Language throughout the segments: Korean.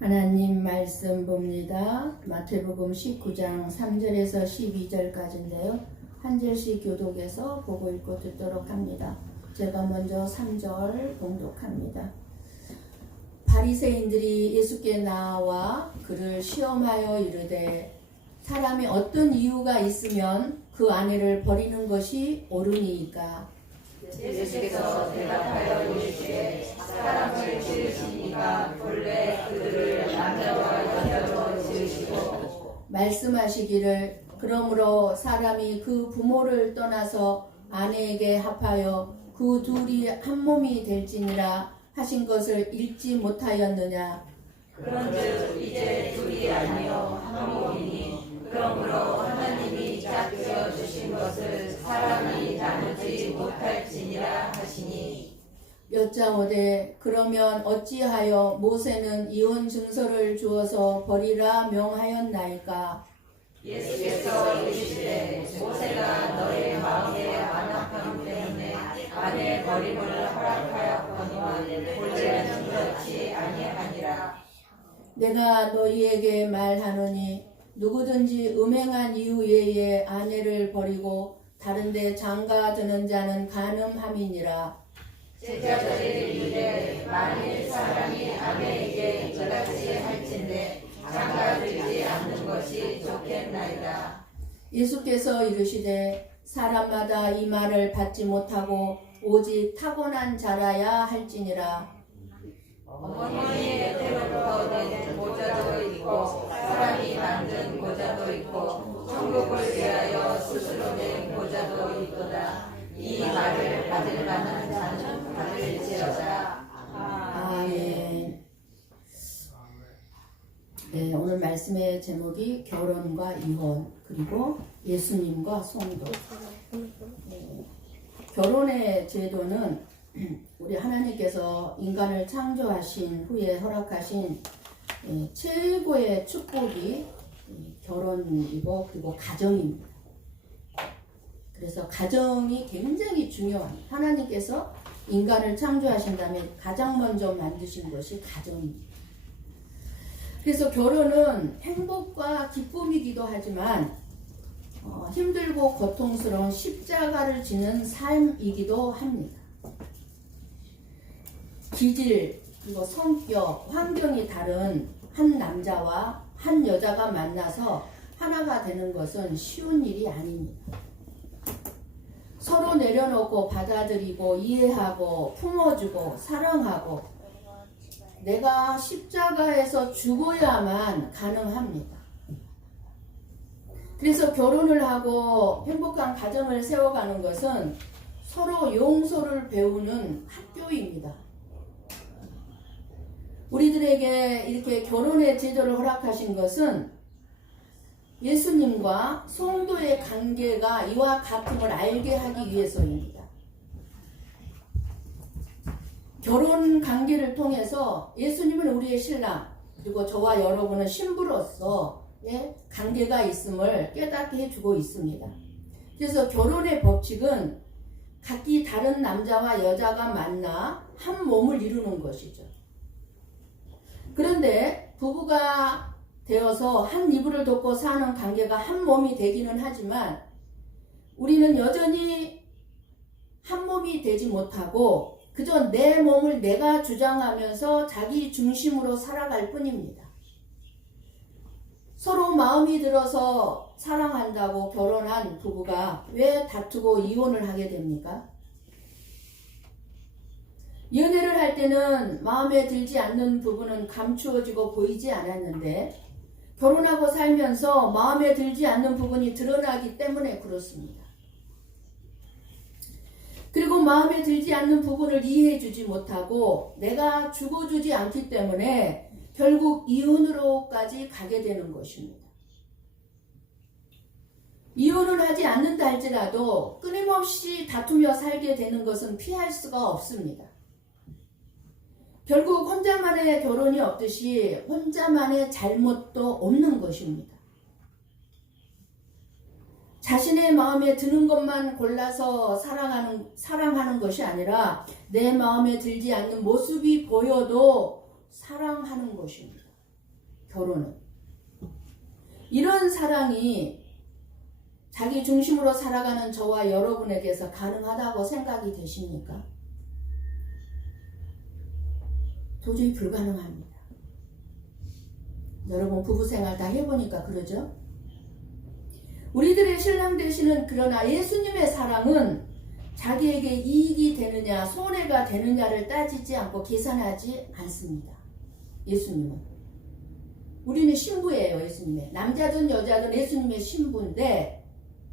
하나님 말씀 봅니다. 마태복음 19장 3절에서 12절까지인데요. 한 절씩 교독해서 보고 읽고 듣도록 합니다. 제가 먼저 3절 봉독합니다. 바리새인들이 예수께 나와 그를 시험하여 이르되 사람이 어떤 이유가 있으면 그 아내를 버리는 것이 옳으니이까? 예수께서 대답하여 이르시되 사람을 지으신 이가 본래 그들을 남자와 여자로 지으시고 말씀하시기를 그러므로 사람이 그 부모를 떠나서 아내에게 합하여 그 둘이 한 몸이 될지니라 하신 것을 읽지 못하였느냐? 그런즉 이제 둘이 아니요 한 몸이니 그러므로 하나님이 짝지어 주신 것을 사람이 나누지 못할지니라 하시니 여짜오되 그러면 어찌하여 모세는 이혼 증서를 주어서 버리라 명하였나이까? 예수께서 이르시되 모세가 너의 마음에 완악함 때문에 아내 버림을 허락하였거니와 본래는 그렇지 아니하니라. 내가 너희에게 말하노니 누구든지 음행한 이유 외에 아내를 버리고 다른데 장가드는 자는 간음함이니라. 제자들이 이르되 만일 사람이 아내에게 이같이 할진대 장가들지 않는 것이 좋겠나이다. 예수께서 이르시되 사람마다 이 말을 받지 못하고 오직 타고난 자라야 할지니라. 어머니의 때로부터 낸 모자도 있고 사람이 만든 모자도 있고 천국을 위하여 스스로 낸 모자도 있도다. 이 말을 받을 만한 자는 받을지어다. 아멘. 네, 오늘 말씀의 제목이 결혼과 이혼 그리고 예수님과 성도. 결혼의 제도는 우리 하나님께서 인간을 창조하신 후에 허락하신 최고의 축복이 결혼이고 그리고 가정입니다. 그래서 가정이 굉장히 중요합니다. 하나님께서 인간을 창조하신 다음에 가장 먼저 만드신 것이 가정입니다. 그래서 결혼은 행복과 기쁨이기도 하지만 힘들고 고통스러운 십자가를 지는 삶이기도 합니다. 기질, 그리고 성격, 환경이 다른 한 남자와 한 여자가 만나서 하나가 되는 것은 쉬운 일이 아닙니다. 서로 내려놓고 받아들이고 이해하고 품어주고 사랑하고 내가 십자가에서 죽어야만 가능합니다. 그래서 결혼을 하고 행복한 가정을 세워가는 것은 서로 용서를 배우는 학교입니다. 우리들에게 이렇게 결혼의 제도를 허락하신 것은 예수님과 성도의 관계가 이와 같음을 알게 하기 위해서입니다. 결혼 관계를 통해서 예수님은 우리의 신랑, 그리고 저와 여러분은 신부로서의 관계가 있음을 깨닫게 해주고 있습니다. 그래서 결혼의 법칙은 각기 다른 남자와 여자가 만나 한 몸을 이루는 것이죠. 그런데 부부가 되어서 한 이불을 덮고 사는 관계가 한 몸이 되기는 하지만 우리는 여전히 한 몸이 되지 못하고 그저 내 몸을 내가 주장하면서 자기 중심으로 살아갈 뿐입니다. 서로 마음이 들어서 사랑한다고 결혼한 부부가 왜 다투고 이혼을 하게 됩니까? 연애를 할 때는 마음에 들지 않는 부분은 감추어지고 보이지 않았는데 결혼하고 살면서 마음에 들지 않는 부분이 드러나기 때문에 그렇습니다. 그리고 마음에 들지 않는 부분을 이해해주지 못하고 내가 죽어주지 않기 때문에 결국 이혼으로까지 가게 되는 것입니다. 이혼을 하지 않는다 할지라도 끊임없이 다투며 살게 되는 것은 피할 수가 없습니다. 결국 혼자만의 결혼이 없듯이 혼자만의 잘못도 없는 것입니다. 자신의 마음에 드는 것만 골라서 사랑하는 것이 아니라 내 마음에 들지 않는 모습이 보여도 사랑하는 것입니다. 결혼은. 이런 사랑이 자기 중심으로 살아가는 저와 여러분에게서 가능하다고 생각이 되십니까? 도저히 불가능합니다. 여러분 부부생활 다 해보니까 그러죠? 우리들의 신랑 되시는 그러나 예수님의 사랑은 자기에게 이익이 되느냐 손해가 되느냐를 따지지 않고 계산하지 않습니다. 예수님은. 우리는 신부예요. 예수님의. 남자든 여자든 예수님의 신부인데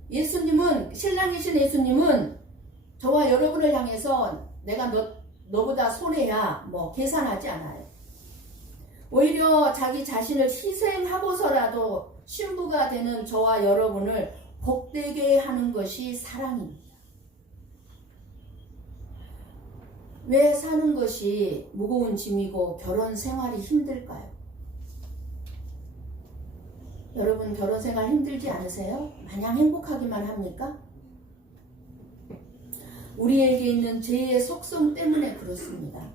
예수님은 신랑이신 예수님은 저와 여러분을 향해서 내가 너보다 손해야 뭐 계산하지 않아요. 오히려 자기 자신을 희생하고서라도 신부가 되는 저와 여러분을 복되게 하는 것이 사랑입니다. 왜 사는 것이 무거운 짐이고 결혼 생활이 힘들까요? 여러분 결혼 생활 힘들지 않으세요? 마냥 행복하기만 합니까? 우리에게 있는 죄의 속성 때문에 그렇습니다.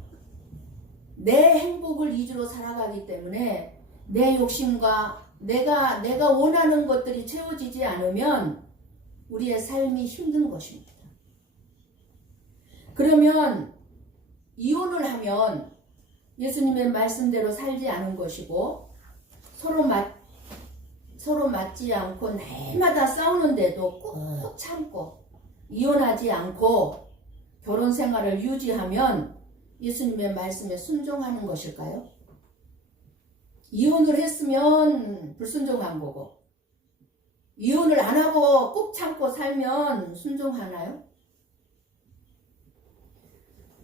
내 행복을 위주로 살아가기 때문에 내 욕심과 내가 원하는 것들이 채워지지 않으면 우리의 삶이 힘든 것입니다. 그러면 이혼을 하면 예수님의 말씀대로 살지 않은 것이고 서로 맞지 않고 날마다 싸우는데도 꾹 참고 이혼하지 않고 결혼 생활을 유지하면 예수님의 말씀에 순종하는 것일까요? 이혼을 했으면 불순종한 거고 이혼을 안 하고 꾹 참고 살면 순종하나요?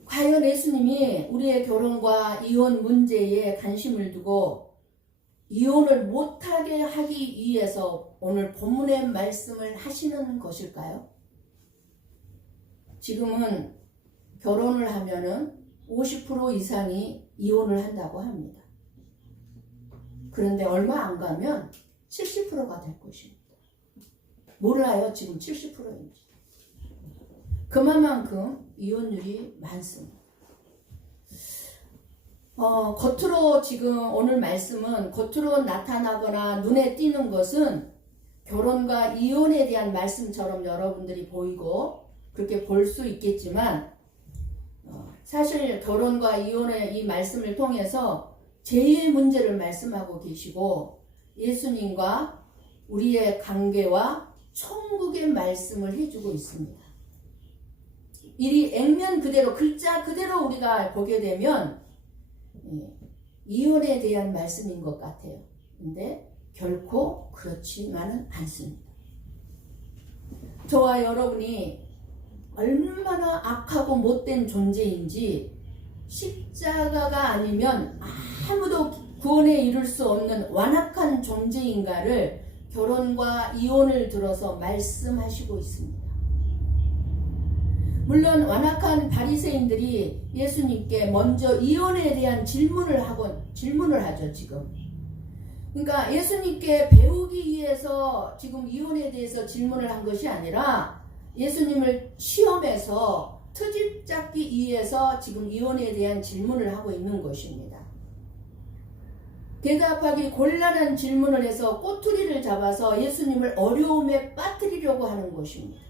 과연 예수님이 우리의 결혼과 이혼 문제에 관심을 두고 이혼을 못하게 하기 위해서 오늘 본문의 말씀을 하시는 것일까요? 지금은 결혼을 하면은 50% 이상이 이혼을 한다고 합니다. 그런데 얼마 안 가면 70%가 될 것입니다. 몰라요, 지금 70%인지. 그만큼 이혼율이 많습니다. 겉으로 지금 오늘 말씀은 겉으로 나타나거나 눈에 띄는 것은 결혼과 이혼에 대한 말씀처럼 여러분들이 보이고 그렇게 볼 수 있겠지만 사실 결혼과 이혼의 이 말씀을 통해서 죄의 문제를 말씀하고 계시고 예수님과 우리의 관계와 천국의 말씀을 해주고 있습니다. 이 액면 그대로 글자 그대로 우리가 보게 되면 이혼에 대한 말씀인 것 같아요. 근데 결코 그렇지만은 않습니다. 저와 여러분이 얼마나 악하고 못된 존재인지 십자가가 아니면 아무도 구원에 이룰 수 없는 완악한 존재인가를 결혼과 이혼을 들어서 말씀하시고 있습니다. 물론 완악한 바리새인들이 예수님께 먼저 이혼에 대한 질문을 하죠, 지금. 그러니까 예수님께 배우기 위해서 지금 이혼에 대해서 질문을 한 것이 아니라 예수님을 시험해서 트집 잡기 위해서 지금 이혼에 대한 질문을 하고 있는 것입니다. 대답하기 곤란한 질문을 해서 꼬투리를 잡아서 예수님을 어려움에 빠뜨리려고 하는 것입니다.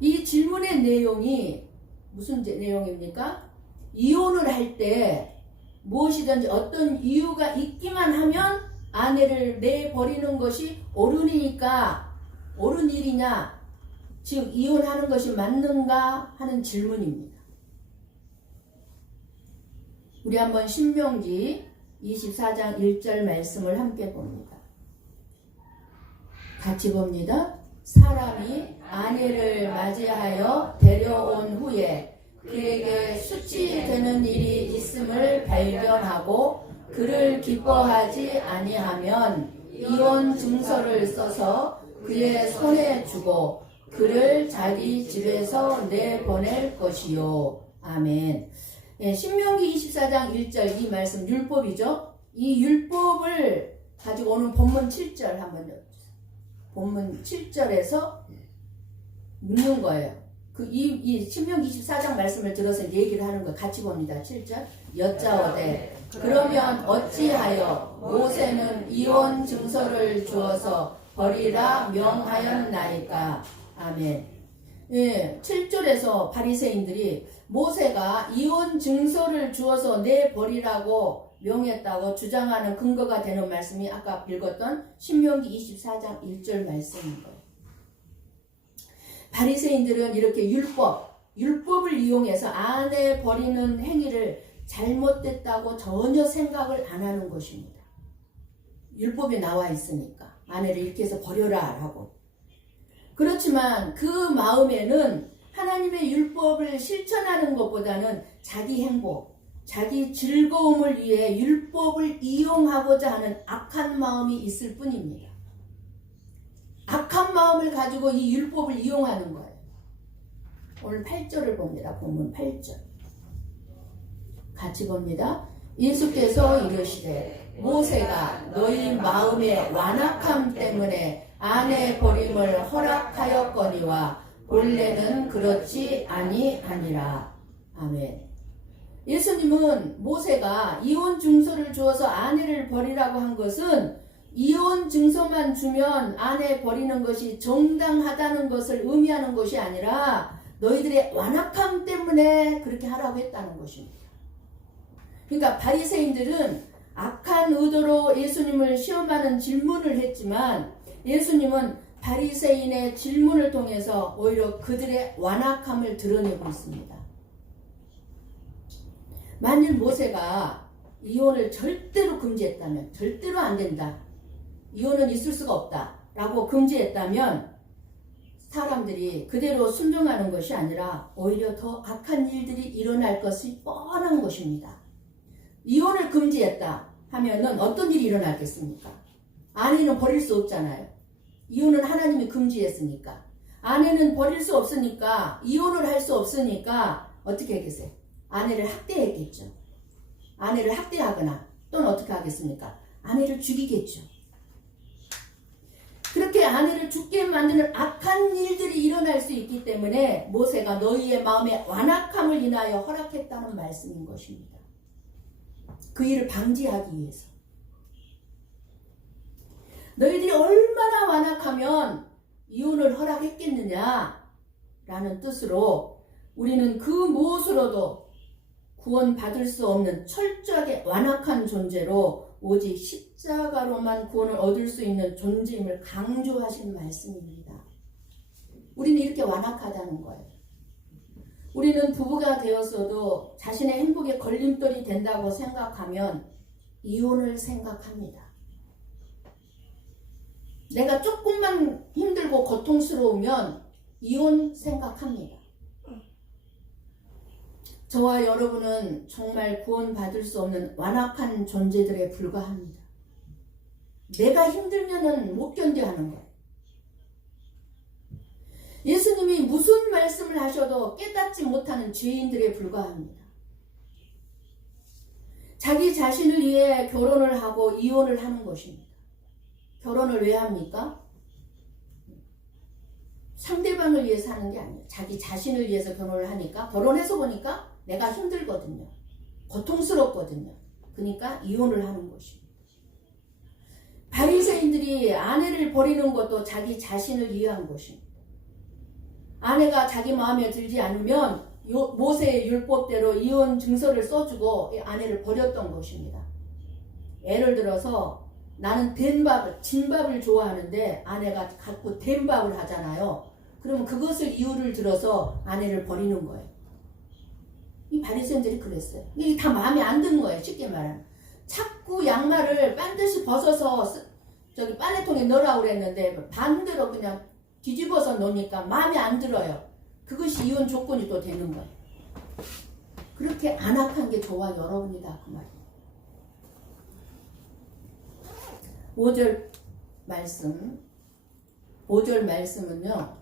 이 질문의 내용이 무슨 내용입니까? 이혼을 할 때 무엇이든지 어떤 이유가 있기만 하면 아내를 내버리는 것이 옳은 일이냐, 즉 이혼하는 것이 맞는가 하는 질문입니다. 우리 한번 신명기 24장 1절 말씀을 함께 봅니다. 같이 봅니다. 사람이 아내를 맞이하여 데려온 후에 그에게 수치되는 일이 있음을 발견하고 그를 기뻐하지 아니하면 이혼 증서를 써서 그의 손에 주고 그를 자기 집에서 내보낼 것이요. 아멘. 신명기 24장 1절 이 말씀 율법이죠. 이 율법을 가지고 오는 본문 7절 한번 읽어주세요. 본문 7절에서 묻는 거예요. 이 신명기 24장 말씀을 들어서 얘기를 하는 거 같이 봅니다. 7절 여짜오되 그러면 어찌하여 모세는 이혼 증서를 주어서 버리라 명하였나이까. 아멘. 예, 7절에서 바리새인들이 모세가 이혼 증서를 주어서 내버리라고 명했다고 주장하는 근거가 되는 말씀이 아까 읽었던 신명기 24장 1절 말씀인 거예요. 바리새인들은 이렇게 율법을 이용해서 아내 버리는 행위를 잘못됐다고 전혀 생각을 안 하는 것입니다. 율법에 나와 있으니까 아내를 이렇게 해서 버려라 라고. 그렇지만 그 마음에는 하나님의 율법을 실천하는 것보다는 자기 행복, 자기 즐거움을 위해 율법을 이용하고자 하는 악한 마음이 있을 뿐입니다. 악한 마음을 가지고 이 율법을 이용하는 거예요. 오늘 8절을 봅니다. 본문 8절. 같이 봅니다. 예수께서 이르시되 모세가 너희 마음의 완악함 때문에 아내 버림을 허락하였거니와 본래는 그렇지 아니하니라. 아멘. 예수님은 모세가 이혼 증서를 주어서 아내를 버리라고 한 것은 이혼 증서만 주면 아내 버리는 것이 정당하다는 것을 의미하는 것이 아니라 너희들의 완악함 때문에 그렇게 하라고 했다는 것입니다. 그러니까 바리새인들은 악한 의도로 예수님을 시험하는 질문을 했지만 예수님은 바리새인의 질문을 통해서 오히려 그들의 완악함을 드러내고 있습니다. 만일 모세가 이혼을 절대로 금지했다면, 절대로 안 된다, 이혼은 있을 수가 없다 라고 금지했다면 사람들이 그대로 순종하는 것이 아니라 오히려 더 악한 일들이 일어날 것이 뻔한 것입니다. 이혼을 금지했다 하면은 어떤 일이 일어나겠습니까? 아내는 버릴 수 없잖아요. 이혼은 하나님이 금지했으니까. 아내는 버릴 수 없으니까, 이혼을 할 수 없으니까 어떻게 했겠어요? 아내를 학대했겠죠. 아내를 학대하거나 또는 어떻게 하겠습니까? 아내를 죽이겠죠. 그렇게 아내를 죽게 만드는 악한 일들이 일어날 수 있기 때문에 모세가 너희의 마음의 완악함을 인하여 허락했다는 말씀인 것입니다. 그 일을 방지하기 위해서. 너희들이 얼마나 완악하면 이혼을 허락했겠느냐 라는 뜻으로 우리는 그 무엇으로도 구원받을 수 없는 철저하게 완악한 존재로 오직 십자가로만 구원을 얻을 수 있는 존재임을 강조하신 말씀입니다. 우리는 이렇게 완악하다는 거예요. 우리는 부부가 되었어도 자신의 행복에 걸림돌이 된다고 생각하면 이혼을 생각합니다. 내가 조금만 힘들고 고통스러우면 이혼 생각합니다. 저와 여러분은 정말 구원받을 수 없는 완악한 존재들에 불과합니다. 내가 힘들면은 못 견뎌 하는 거예요. 예수님이 무슨 말씀을 하셔도 깨닫지 못하는 죄인들에 불과합니다. 자기 자신을 위해 결혼을 하고 이혼을 하는 것입니다. 결혼을 왜 합니까? 상대방을 위해서 하는 게 아니에요. 자기 자신을 위해서 결혼을 하니까, 결혼해서 보니까 내가 힘들거든요. 고통스럽거든요. 그러니까 이혼을 하는 것입니다. 바리새인들이 아내를 버리는 것도 자기 자신을 위한 것입니다. 아내가 자기 마음에 들지 않으면 모세의 율법대로 이혼 증서를 써주고 아내를 버렸던 것입니다. 예를 들어서 나는 진밥을 좋아하는데 아내가 갖고 된 밥을 하잖아요. 그러면 그것을 이유를 들어서 아내를 버리는 거예요. 이 바리새인들이 그랬어요. 이게 다 마음에 안 드는 거예요. 쉽게 말하면. 자꾸 양말을 반드시 벗어서 저기 빨래통에 넣으라고 그랬는데 반대로 그냥 뒤집어서 놓으니까 마음에 안 들어요. 그것이 이혼 조건이 또 되는 거예요. 그렇게 안악한 게 저와 여러분이다 그 말이에요. 5절 말씀은요.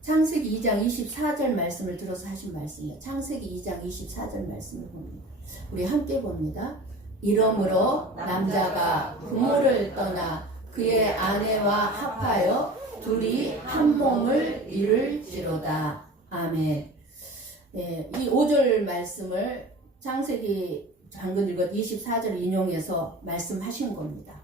창세기 2장 24절 말씀을 들어서 하신 말씀이에요. 창세기 2장 24절 말씀을 봅니다. 우리 함께 봅니다. 이러므로 남자가 부모를 떠나 그의 아내와 합하여 둘이 한 몸을 이룰지로다. 아멘. 이 5절 말씀을 창세기 방금 읽은 24절 인용해서 말씀하신 겁니다.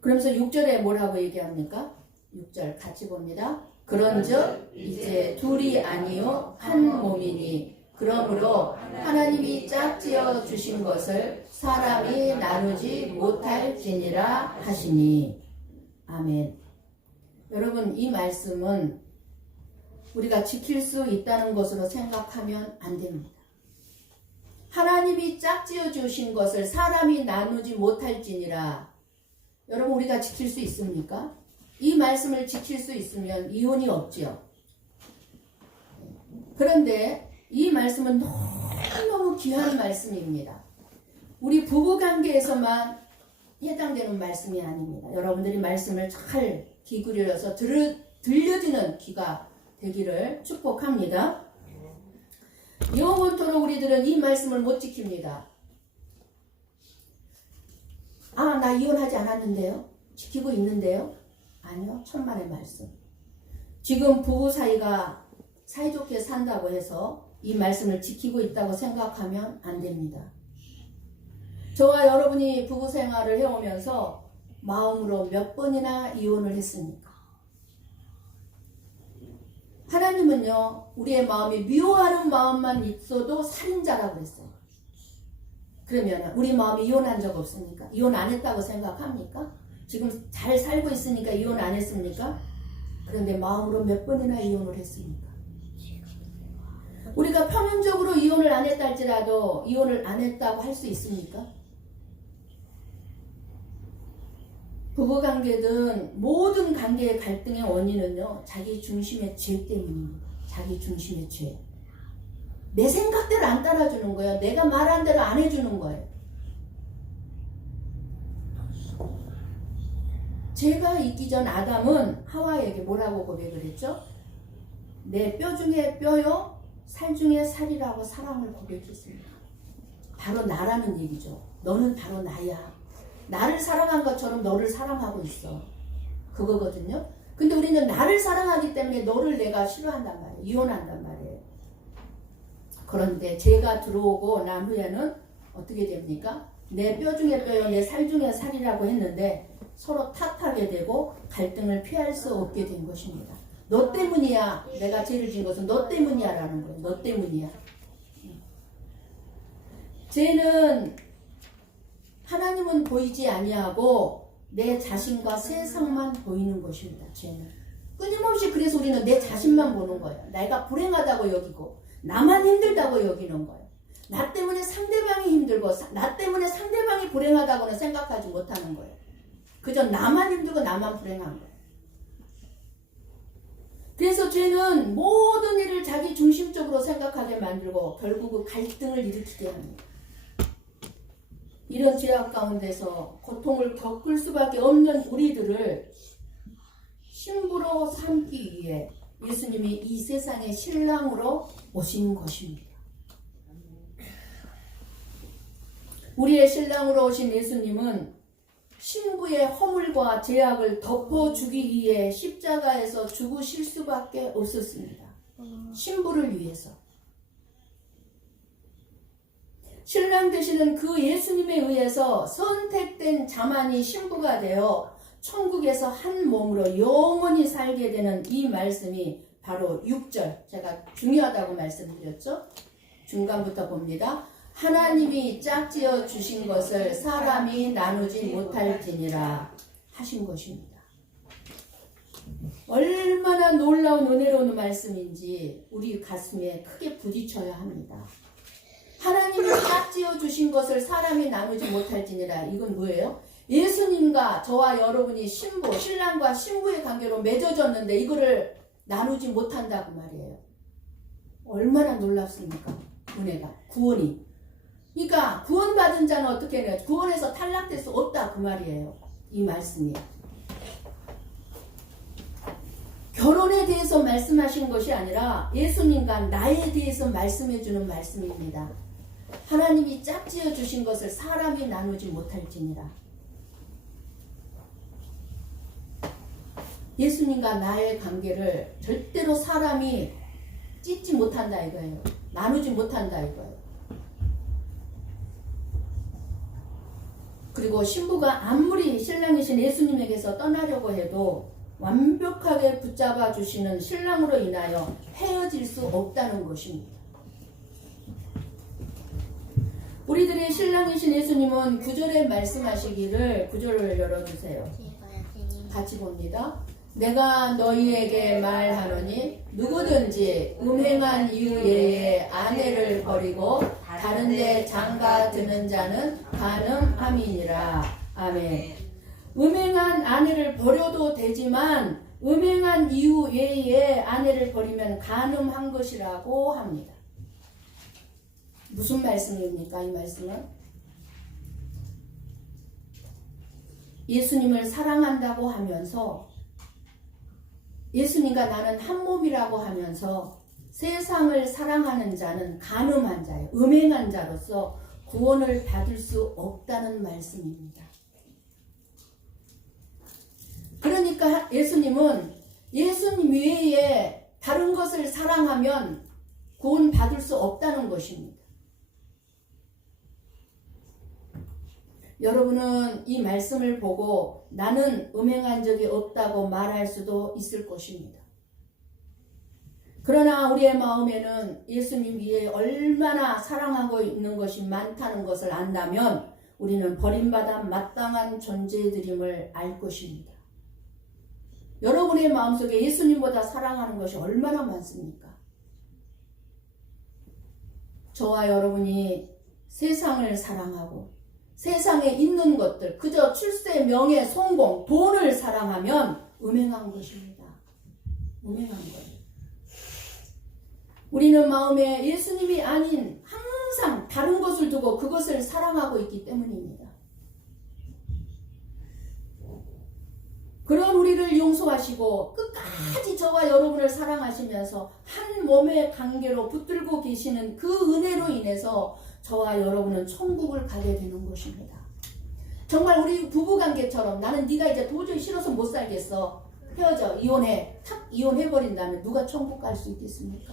그러면서 6절에 뭐라고 얘기합니까? 6절 같이 봅니다. 그런즉 이제 둘이 아니요 한 몸이니 그러므로 하나님이 짝지어 주신 것을 사람이 나누지 못할지니라 하시니. 아멘. 여러분, 이 말씀은 우리가 지킬 수 있다는 것으로 생각하면 안 됩니다. 하나님이 짝지어 주신 것을 사람이 나누지 못할지니라. 여러분, 우리가 지킬 수 있습니까? 이 말씀을 지킬 수 있으면 이혼이 없죠. 그런데 이 말씀은 너무너무 귀한 말씀입니다. 우리 부부관계에서만 해당되는 말씀이 아닙니다. 여러분들이 말씀을 잘 귀 기울여서 들려지는 귀가 되기를 축복합니다. 영원토록 우리들은 이 말씀을 못 지킵니다. 아, 나 이혼하지 않았는데요? 지키고 있는데요? 아니요, 천만의 말씀. 지금 부부 사이가 사이좋게 산다고 해서 이 말씀을 지키고 있다고 생각하면 안 됩니다. 저와 여러분이 부부 생활을 해오면서 마음으로 몇 번이나 이혼을 했습니까? 하나님은요, 우리의 마음이 미워하는 마음만 있어도 살인자라고 그랬어요. 그러면 우리 마음이 이혼한 적 없습니까? 이혼 안 했다고 생각합니까? 지금 잘 살고 있으니까 이혼 안 했습니까? 그런데 마음으로 몇 번이나 이혼을 했습니까? 우리가 평균적으로 이혼을 안 했다 할지라도 이혼을 안 했다고 할 수 있습니까? 부부관계든 모든 관계의 갈등의 원인은요, 자기 중심의 죄 때문입니다. 자기 중심의 죄. 내 생각대로 안 따라주는 거예요. 내가 말한 대로 안 해주는 거예요. 죄가 있기 전 아담은 하와에게 뭐라고 고백을 했죠? 내 뼈 중에 뼈요, 살 중에 살이라고 사랑을 고백했습니다. 바로 나라는 얘기죠. 너는 바로 나야. 나를 사랑한 것처럼 너를 사랑하고 있어. 그거거든요. 근데 우리는 나를 사랑하기 때문에 너를 내가 싫어한단 말이에요. 이혼한단 말이에요. 그런데 죄가 들어오고 난 후에는 어떻게 됩니까? 내 뼈 중에 뼈요, 내 살 중에 살이라고 했는데 서로 탓하게 되고 갈등을 피할 수 없게 된 것입니다. 너 때문이야. 내가 죄를 지은 것은 너 때문이야 라는 거예요. 너 때문이야. 죄는 하나님은 보이지 아니하고 내 자신과 세상만 보이는 것입니다. 죄는 끊임없이 그래서 우리는 내 자신만 보는 거예요. 내가 불행하다고 여기고 나만 힘들다고 여기는 거예요. 나 때문에 상대방이 힘들고 나 때문에 상대방이 불행하다고는 생각하지 못하는 거예요. 그저 나만 힘들고 나만 불행한 거예요. 그래서 죄는 모든 일을 자기 중심적으로 생각하게 만들고 결국은 갈등을 일으키게 합니다. 이런 죄악 가운데서 고통을 겪을 수밖에 없는 우리들을 신부로 삼기 위해 예수님이 이 세상의 신랑으로 오신 것입니다. 우리의 신랑으로 오신 예수님은 신부의 허물과 죄악을 덮어주기 위해 십자가에서 죽으실 수밖에 없었습니다. 신부를 위해서. 신랑 되시는 그 예수님에 의해서 선택된 자만이 신부가 되어 천국에서 한 몸으로 영원히 살게 되는 이 말씀이 바로 6절, 제가 중요하다고 말씀드렸죠. 중간부터 봅니다. 하나님이 짝지어 주신 것을 사람이 나누지 못할지니라 하신 것입니다. 얼마나 놀라운 은혜로운 말씀인지 우리 가슴에 크게 부딪혀야 합니다. 하나님이 짝지어 주신 것을 사람이 나누지 못할지니라. 이건 뭐예요? 예수님과 저와 여러분이 신부, 신랑과 신부의 관계로 맺어졌는데 이거를 나누지 못한다고 말이에요. 얼마나 놀랍습니까? 은혜가, 구원이. 그러니까 구원받은 자는 어떻게 해요? 구원에서 탈락될 수 없다 그 말이에요. 이 말씀이. 결혼에 대해서 말씀하신 것이 아니라 예수님과 나에 대해서 말씀해 주는 말씀입니다. 하나님이 짝지어 주신 것을 사람이 나누지 못할지니라. 예수님과 나의 관계를 절대로 사람이 찢지 못한다 이거예요. 나누지 못한다 이거예요. 그리고 신부가 아무리 신랑이신 예수님에게서 떠나려고 해도 완벽하게 붙잡아 주시는 신랑으로 인하여 헤어질 수 없다는 것입니다. 우리들의 신랑이신 예수님은 9절에 말씀하시기를, 9절을 열어주세요. 같이 봅니다. 내가 너희에게 말하노니 누구든지 음행한 이유 외에 아내를 버리고 다른 데 장가 드는 자는 간음함이니라. 아멘. 음행한 아내를 버려도 되지만 음행한 이유 외에 아내를 버리면 간음한 것이라고 합니다. 무슨 말씀입니까? 이 말씀은 예수님을 사랑한다고 하면서, 예수님과 나는 한 몸이라고 하면서 세상을 사랑하는 자는 간음한 자예요. 음행한 자로서 구원을 받을 수 없다는 말씀입니다. 그러니까 예수님은 예수님 외에 다른 것을 사랑하면 구원 받을 수 없다는 것입니다. 여러분은 이 말씀을 보고 나는 음행한 적이 없다고 말할 수도 있을 것입니다. 그러나 우리의 마음에는 예수님 위에 얼마나 사랑하고 있는 것이 많다는 것을 안다면 우리는 버림받아 마땅한 존재들임을 알 것입니다. 여러분의 마음속에 예수님보다 사랑하는 것이 얼마나 많습니까? 저와 여러분이 세상을 사랑하고 세상에 있는 것들, 그저 출세, 명예, 성공, 돈을 사랑하면 음행한 것입니다. 음행한 거예요. 우리는 마음에 예수님이 아닌 항상 다른 것을 두고 그것을 사랑하고 있기 때문입니다. 그런 우리를 용서하시고 끝까지 저와 여러분을 사랑하시면서 한 몸의 관계로 붙들고 계시는 그 은혜로 인해서 저와 여러분은 천국을 가게 되는 것입니다. 정말 우리 부부관계처럼 나는 네가 이제 도저히 싫어서 못 살겠어. 헤어져. 이혼해. 탁 이혼해버린다면 누가 천국 갈 수 있겠습니까?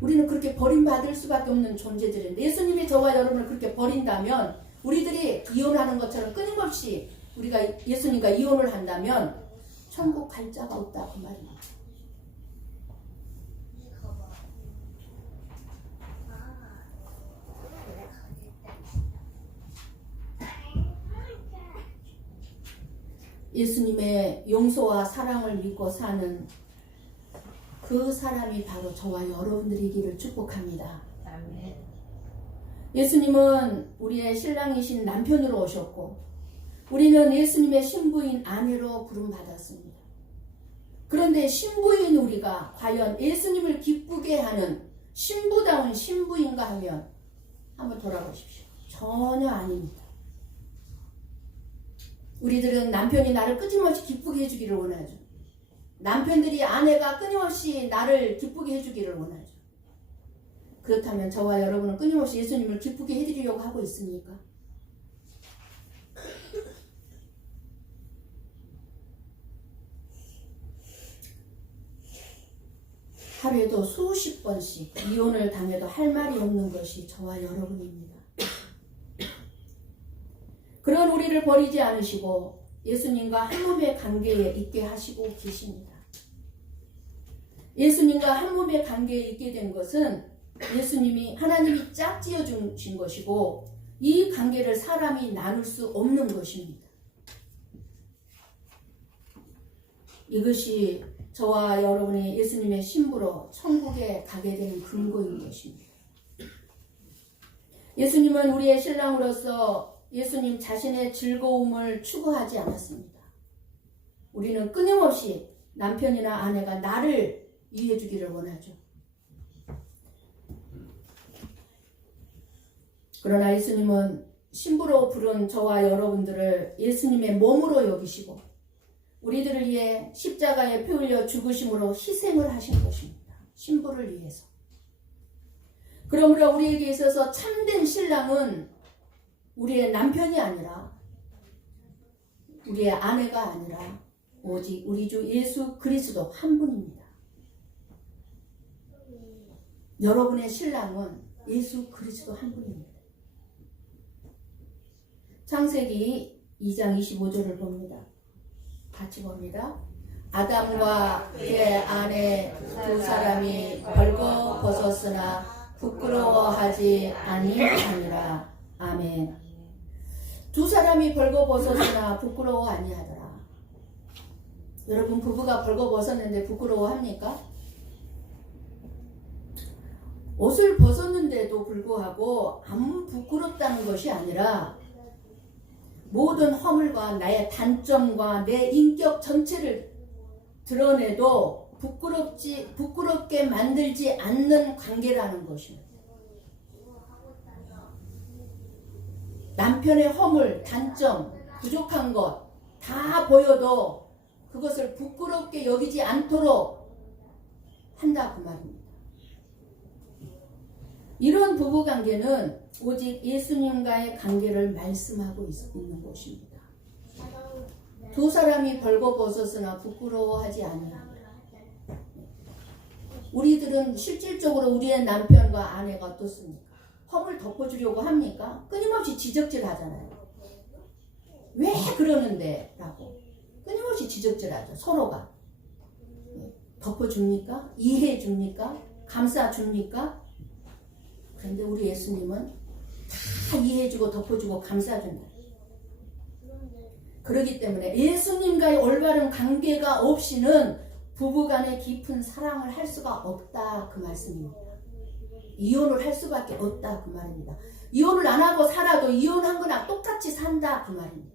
우리는 그렇게 버림받을 수밖에 없는 존재들인데 예수님이 저와 여러분을 그렇게 버린다면 우리들이 이혼하는 것처럼 끊임없이 우리가 예수님과 이혼을 한다면 천국 갈 자가 없다 그 말입니다. 예수님의 용서와 사랑을 믿고 사는 그 사람이 바로 저와 여러분들이기를 축복합니다. 아멘. 예수님은 우리의 신랑이신 남편으로 오셨고 우리는 예수님의 신부인 아내로 부름받았습니다. 그런데 신부인 우리가 과연 예수님을 기쁘게 하는 신부다운 신부인가 하면 한번 돌아보십시오. 전혀 아닙니다. 우리들은 남편이 나를 끊임없이 기쁘게 해주기를 원하죠. 남편들이 아내가 끊임없이 나를 기쁘게 해주기를 원하죠. 그렇다면 저와 여러분은 끊임없이 예수님을 기쁘게 해드리려고 하고 있습니까? 하루에도 수십 번씩 이혼을 당해도 할 말이 없는 것이 저와 여러분입니다. 그런 우리를 버리지 않으시고 예수님과 한 몸의 관계에 있게 하시고 계십니다. 예수님과 한 몸의 관계에 있게 된 것은 예수님이 하나님이 짝지어 주신 것이고 이 관계를 사람이 나눌 수 없는 것입니다. 이것이 저와 여러분이 예수님의 신부로 천국에 가게 되는 근거인 것입니다. 예수님은 우리의 신랑으로서 예수님 자신의 즐거움을 추구하지 않았습니다. 우리는 끊임없이 남편이나 아내가 나를 이해해 주기를 원하죠. 그러나 예수님은 신부로 부른 저와 여러분들을 예수님의 몸으로 여기시고 우리들을 위해 십자가에 피 흘려 죽으심으로 희생을 하신 것입니다. 신부를 위해서. 그러므로 우리에게 있어서 참된 신랑은 우리의 남편이 아니라 우리의 아내가 아니라 오직 우리 주 예수 그리스도 한 분입니다. 여러분의 신랑은 예수 그리스도 한 분입니다. 창세기 2장 25절을 봅니다. 같이 봅니다. 아담과 그의 아내 두 사람이 벌거 벗었으나 부끄러워하지 아니하니라. 아멘. 두 사람이 벌거 벗었으나 부끄러워 아니하더라. 여러분, 부부가 벌거 벗었는데 부끄러워합니까? 옷을 벗었는데도 불구하고 아무 부끄럽다는 것이 아니라 모든 허물과 나의 단점과 내 인격 전체를 드러내도 부끄럽게 만들지 않는 관계라는 것입니다. 남편의 허물, 단점, 부족한 것 다 보여도 그것을 부끄럽게 여기지 않도록 한다 그 말입니다. 이런 부부관계는 오직 예수님과의 관계를 말씀하고 있는 것입니다. 두 사람이 벌거벗었으나 부끄러워하지 아니하니라. 우리들은 실질적으로 우리의 남편과 아내가 어떻습니까? 허물 덮어주려고 합니까? 끊임없이 지적질 하잖아요. 왜 그러는데? 라고 끊임없이 지적질 하죠. 서로가. 덮어줍니까? 이해해줍니까? 감싸줍니까? 그런데 우리 예수님은 다 이해해주고 덮어주고 감싸준다. 그렇기 때문에 예수님과의 올바른 관계가 없이는 부부간의 깊은 사랑을 할 수가 없다 그 말씀입니다. 이혼을 할 수밖에 없다 그 말입니다. 이혼을 안 하고 살아도 이혼한 거나 똑같이 산다 그 말입니다.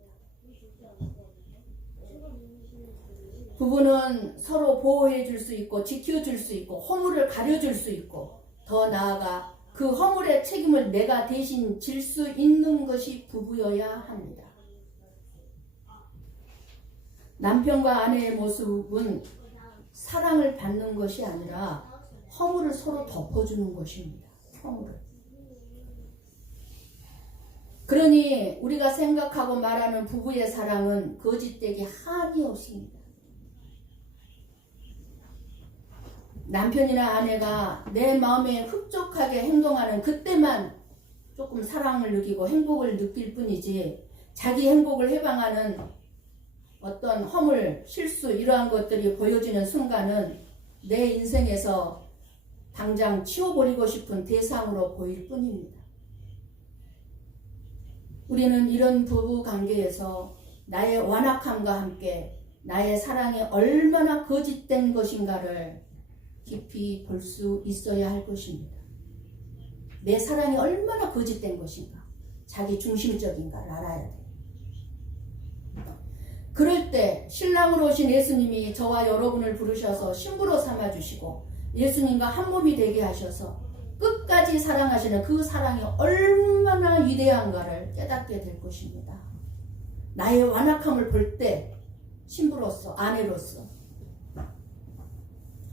부부는 서로 보호해 줄 수 있고 지켜줄 수 있고 허물을 가려줄 수 있고 더 나아가 그 허물의 책임을 내가 대신 질 수 있는 것이 부부여야 합니다. 남편과 아내의 모습은 사랑을 받는 것이 아니라 허물을 서로 덮어주는 것입니다. 허물을. 그러니 우리가 생각하고 말하는 부부의 사랑은 거짓되기 한이 없습니다. 남편이나 아내가 내 마음에 흡족하게 행동하는 그때만 조금 사랑을 느끼고 행복을 느낄 뿐이지 자기 행복을 해방하는 어떤 허물, 실수 이러한 것들이 보여지는 순간은 내 인생에서 당장 치워버리고 싶은 대상으로 보일 뿐입니다. 우리는 이런 부부 관계에서 나의 완악함과 함께 나의 사랑이 얼마나 거짓된 것인가를 깊이 볼 수 있어야 할 것입니다. 내 사랑이 얼마나 거짓된 것인가, 자기 중심적인가를 알아야 돼요. 그럴 때 신랑으로 오신 예수님이 저와 여러분을 부르셔서 신부로 삼아주시고 예수님과 한 몸이 되게 하셔서 끝까지 사랑하시는 그 사랑이 얼마나 위대한가를 깨닫게 될 것입니다. 나의 완악함을 볼 때 신부로서, 아내로서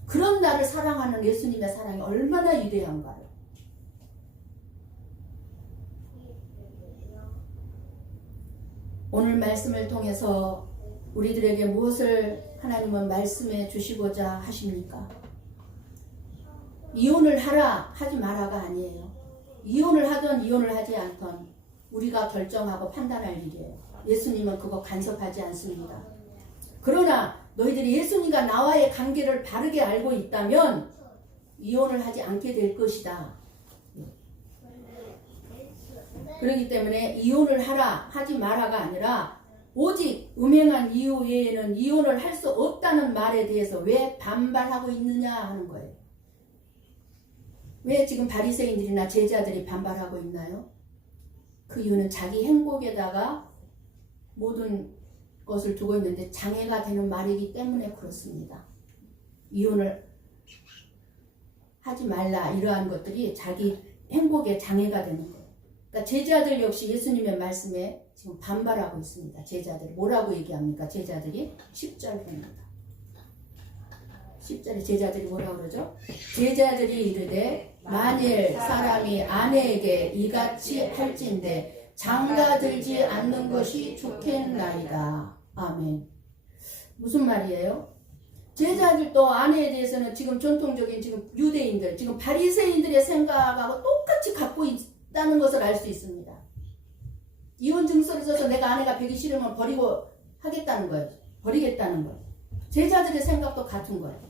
그런 나를 사랑하는 예수님의 사랑이 얼마나 위대한가요. 오늘 말씀을 통해서 우리들에게 무엇을 하나님은 말씀해 주시고자 하십니까? 이혼을 하라 하지 마라가 아니에요. 이혼을 하든 이혼을 하지 않든 우리가 결정하고 판단할 일이에요. 예수님은 그거 간섭하지 않습니다. 그러나 너희들이 예수님과 나와의 관계를 바르게 알고 있다면 이혼을 하지 않게 될 것이다. 그렇기 때문에 이혼을 하라 하지 마라가 아니라 오직 음행한 이유 외에는 이혼을 할 수 없다는 말에 대해서 왜 반발하고 있느냐 하는 거예요. 왜 지금 바리새인들이나 제자들이 반발하고 있나요? 그 이유는 자기 행복에다가 모든 것을 두고 있는데 장애가 되는 말이기 때문에 그렇습니다. 이혼을 하지 말라 이러한 것들이 자기 행복에 장애가 되는 거예요. 그러니까 제자들 역시 예수님의 말씀에 지금 반발하고 있습니다. 제자들 뭐라고 얘기합니까? 제자들이 10절 봅니다. 10절에 제자들이 뭐라고 그러죠? 제자들이 이르되 만일 사람이 아내에게 이같이 할진대 장가들지 않는 것이 좋겠나이다. 아멘. 무슨 말이에요? 제자들도 아내에 대해서는 지금 전통적인 지금 유대인들, 지금 바리새인들의 생각하고 똑같이 갖고 있다는 것을 알 수 있습니다. 이혼 증서를 써서 내가 아내가 뵈기 싫으면 버리고 하겠다는 거예요. 버리겠다는 거예요. 제자들의 생각도 같은 거예요.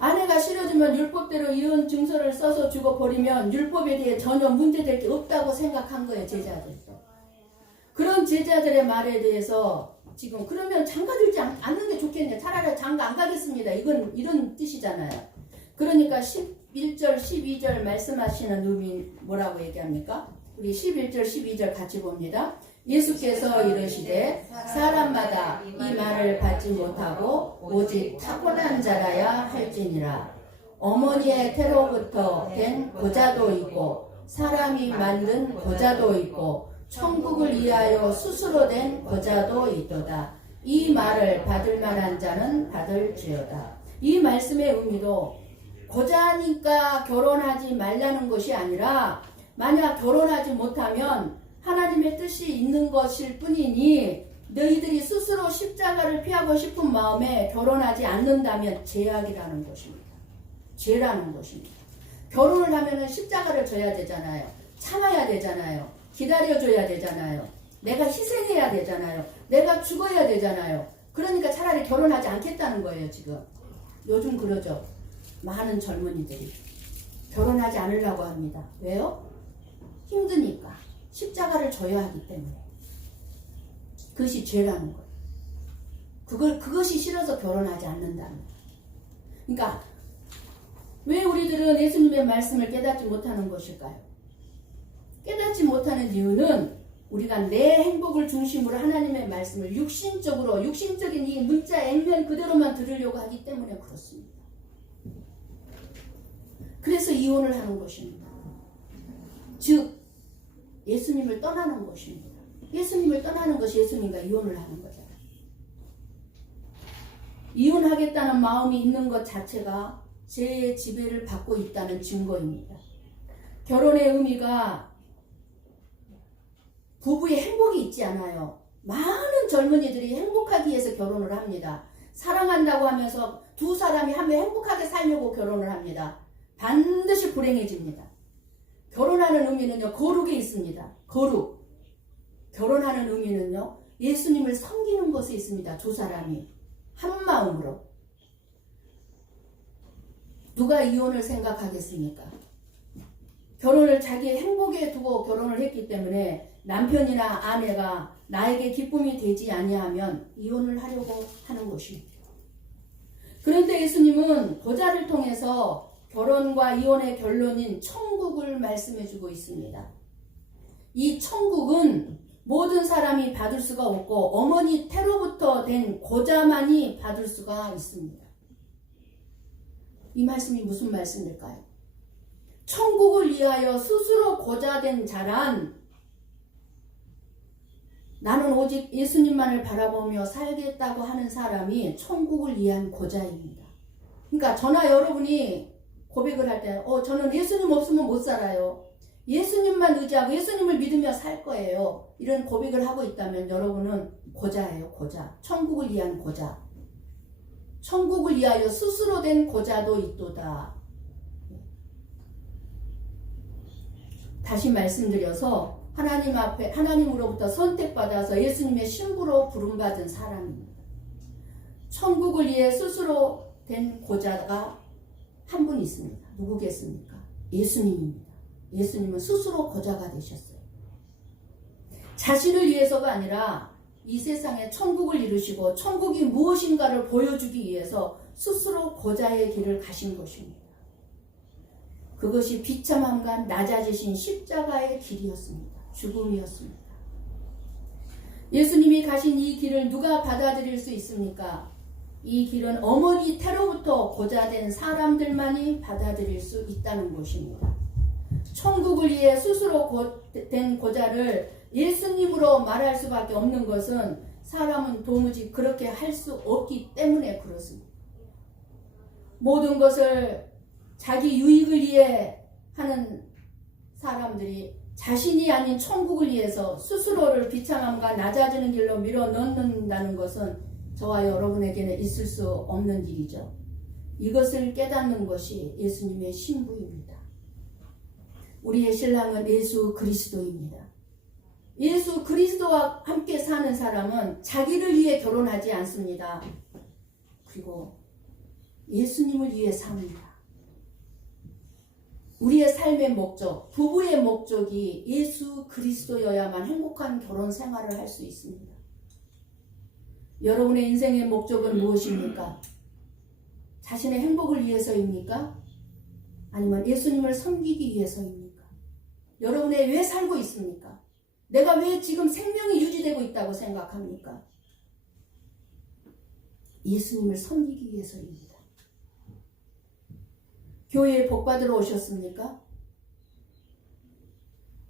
아내가 싫어지면 율법대로 이혼 증서를 써서 주고 버리면 율법에 대해 전혀 문제될 게 없다고 생각한 거예요. 제자들도. 그런 제자들의 말에 대해서 지금 그러면 장가 들지 않는 게 좋겠네. 차라리 장가 안 가겠습니다. 이런 뜻이잖아요. 그러니까 11절 12절 말씀하시는 의미 뭐라고 얘기합니까? 우리 11절 12절 같이 봅니다. 예수께서 이르시되 사람마다 이 말을 받지 못하고 오직 타고난 자라야 할지니라. 어머니의 태로부터 된 고자도 있고 사람이 만든 고자도 있고 천국을 위하여 스스로 된 고자도 있도다. 이 말을 받을 만한 자는 받을지어다. 이 말씀의 의미도 고자니까 결혼하지 말라는 것이 아니라 만약 결혼하지 못하면 하나님의 뜻이 있는 것일 뿐이니 너희들이 스스로 십자가를 피하고 싶은 마음에 결혼하지 않는다면 죄악이라는 것입니다. 죄라는 것입니다. 결혼을 하면은 십자가를 져야 되잖아요. 참아야 되잖아요. 기다려줘야 되잖아요. 내가 희생해야 되잖아요. 내가 죽어야 되잖아요. 그러니까 차라리 결혼하지 않겠다는 거예요. 지금 요즘 그러죠. 많은 젊은이들이 결혼하지 않으려고 합니다. 왜요? 힘드니까. 십자가를 져야 하기 때문에. 그것이 죄라는 거예요. 그것이 싫어서 결혼하지 않는다는 거예요. 그러니까 왜 우리들은 예수님의 말씀을 깨닫지 못하는 것일까요? 깨닫지 못하는 이유는 우리가 내 행복을 중심으로 하나님의 말씀을 육신적인 이 문자 액면 그대로만 들으려고 하기 때문에 그렇습니다. 그래서 이혼을 하는 것입니다. 즉 예수님을 떠나는 것입니다. 예수님을 떠나는 것이 예수님과 이혼을 하는 거잖아요. 이혼하겠다는 마음이 있는 것 자체가 죄의 지배를 받고 있다는 증거입니다. 결혼의 의미가 부부의 행복이 있지 않아요. 많은 젊은이들이 행복하기 위해서 결혼을 합니다. 사랑한다고 하면서 두 사람이 한 명 행복하게 살려고 결혼을 합니다. 반드시 불행해집니다. 결혼하는 의미는요, 거룩에 있습니다. 거룩. 결혼하는 의미는요, 예수님을 섬기는 것에 있습니다. 두 사람이 한 마음으로. 누가 이혼을 생각하겠습니까? 결혼을 자기의 행복에 두고 결혼을 했기 때문에 남편이나 아내가 나에게 기쁨이 되지 아니하면 이혼을 하려고 하는 것입니다. 그런데 예수님은 고자를 통해서 결혼과 이혼의 결론인 천국을 말씀해주고 있습니다. 이 천국은 모든 사람이 받을 수가 없고 어머니 태로부터 된 고자만이 받을 수가 있습니다. 이 말씀이 무슨 말씀일까요? 천국을 위하여 스스로 고자된 자란 나는 오직 예수님만을 바라보며 살겠다고 하는 사람이 천국을 위한 고자입니다. 그러니까 저나 여러분이 고백을 할 때 저는 예수님 없으면 못 살아요. 예수님만 의지하고 예수님을 믿으며 살 거예요. 이런 고백을 하고 있다면 여러분은 고자예요. 고자. 천국을 위한 고자. 천국을 위하여 스스로 된 고자도 있도다. 다시 말씀드려서 하나님 앞에 하나님으로부터 선택받아서 예수님의 신부로 부름받은 사람입니다. 천국을 위해 스스로 된 고자가 한 분 있습니다. 누구겠습니까? 예수님입니다. 예수님은 스스로 고자가 되셨어요. 자신을 위해서가 아니라 이 세상에 천국을 이루시고 천국이 무엇인가를 보여주기 위해서 스스로 고자의 길을 가신 것입니다. 그것이 비참함과 낮아지신 십자가의 길이었습니다. 죽음이었습니다. 예수님이 가신 이 길을 누가 받아들일 수 있습니까? 이 길은 어머니 태로부터 고자된 사람들만이 받아들일 수 있다는 것입니다. 천국을 위해 스스로 된 고자를 예수님으로 말할 수밖에 없는 것은 사람은 도무지 그렇게 할 수 없기 때문에 그렇습니다. 모든 것을 자기 유익을 위해 하는 사람들이 자신이 아닌 천국을 위해서 스스로를 비참함과 낮아지는 길로 밀어넣는다는 것은 저와 여러분에게는 있을 수 없는 일이죠. 이것을 깨닫는 것이 예수님의 신부입니다. 우리의 신랑은 예수 그리스도입니다. 예수 그리스도와 함께 사는 사람은 자기를 위해 결혼하지 않습니다. 그리고 예수님을 위해 삽니다. 우리의 삶의 목적, 부부의 목적이 예수 그리스도여야만 행복한 결혼 생활을 할 수 있습니다. 여러분의 인생의 목적은 무엇입니까? 자신의 행복을 위해서입니까? 아니면 예수님을 섬기기 위해서입니까? 여러분의 왜 살고 있습니까? 내가 왜 지금 생명이 유지되고 있다고 생각합니까? 예수님을 섬기기 위해서입니다. 교회에 복 받으러 오셨습니까?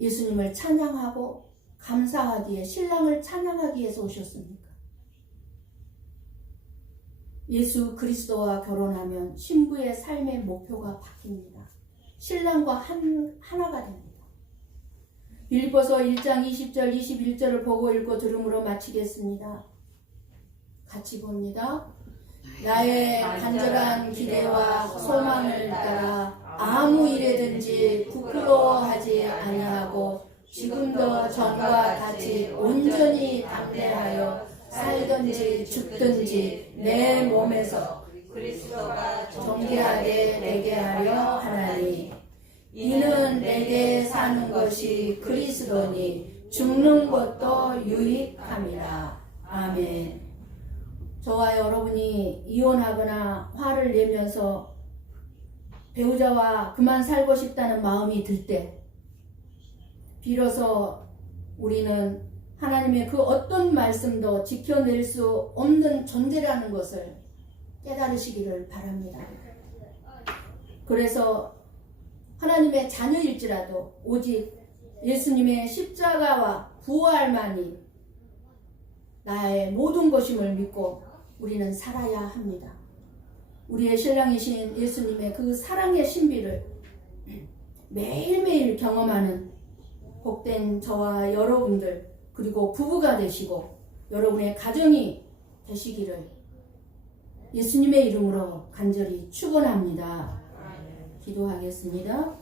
예수님을 찬양하고 감사하기에, 신랑을 찬양하기 위해서 오셨습니까? 예수 그리스도와 결혼하면 신부의 삶의 목표가 바뀝니다. 신랑과 하나가 됩니다. 빌립보서 1장 20절 21절을 보고 읽고 들음으로 마치겠습니다. 같이 봅니다. 나의 간절한 기대와 소망을 따라 아무 일에든지 부끄러워하지 아니하고 지금도 전과 같이 온전히 담대하여 살든지 죽든지 내 몸에서 그리스도가 정결하게 되게 하려 하나니 이는 내게 사는 것이 그리스도니 죽는 것도 유익함이라. 아멘. 저와 여러분이 이혼하거나 화를 내면서 배우자와 그만 살고 싶다는 마음이 들 때 비로소 우리는 하나님의 그 어떤 말씀도 지켜낼 수 없는 존재라는 것을 깨달으시기를 바랍니다. 그래서 하나님의 자녀일지라도 오직 예수님의 십자가와 부활만이 나의 모든 것임을 믿고 우리는 살아야 합니다. 우리의 신랑이신 예수님의 그 사랑의 신비를 매일매일 경험하는 복된 저와 여러분들, 그리고 부부가 되시고 여러분의 가정이 되시기를 예수님의 이름으로 간절히 축원합니다. 기도하겠습니다.